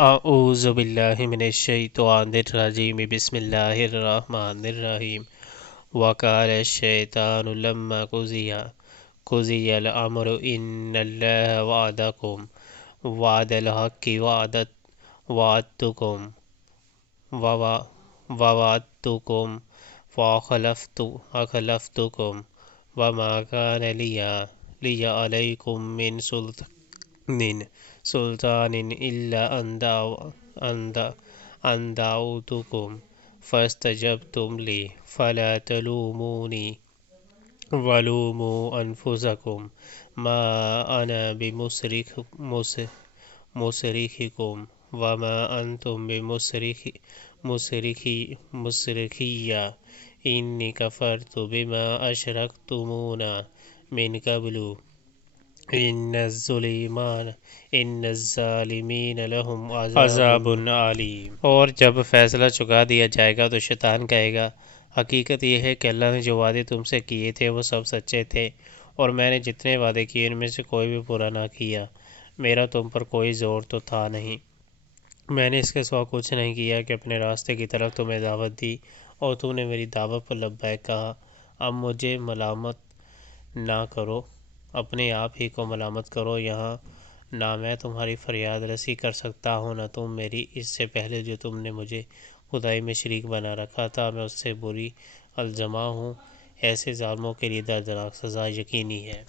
اعوذ باللہ من الشیطان الرجیم بسم اللہ الرحمن الرحیم وقال الشیطان لما قضی الامر ان اللہ وعدکم وعد الحق وعدتکم ووعدتکم فاخلفتکم وما كان لی علیکم من سلطان إلا أن دعوتكم فاستجبتم لي فلا تلوموني ولوموا أنفسكم ما أنا بمصرخكم وما أنتم بمصرخي إني كفرت بما أشركتمونا من قبل ان الظالمین لهم عذاب علیم۔ اور جب فیصلہ چکا دیا جائے گا تو شیطان کہے گا، حقیقت یہ ہے کہ اللہ نے جو وعدے تم سے کیے تھے وہ سب سچے تھے، اور میں نے جتنے وعدے کیے ان میں سے کوئی بھی پورا نہ کیا۔ میرا تم پر کوئی زور تو تھا نہیں، میں نے اس کے سوا کچھ نہیں کیا کہ اپنے راستے کی طرف تمہیں دعوت دی اور تم نے میری دعوت پر لبیک کہا۔ اب مجھے ملامت نہ کرو، اپنے آپ ہی کو ملامت کرو۔ یہاں نہ میں تمہاری فریاد رسی کر سکتا ہوں نہ تم میری، اس سے پہلے جو تم نے مجھے خدائی میں شریک بنا رکھا تھا میں اس سے بری الزامہ ہوں۔ ایسے ظالموں کے لیے دردناک سزا یقینی ہے۔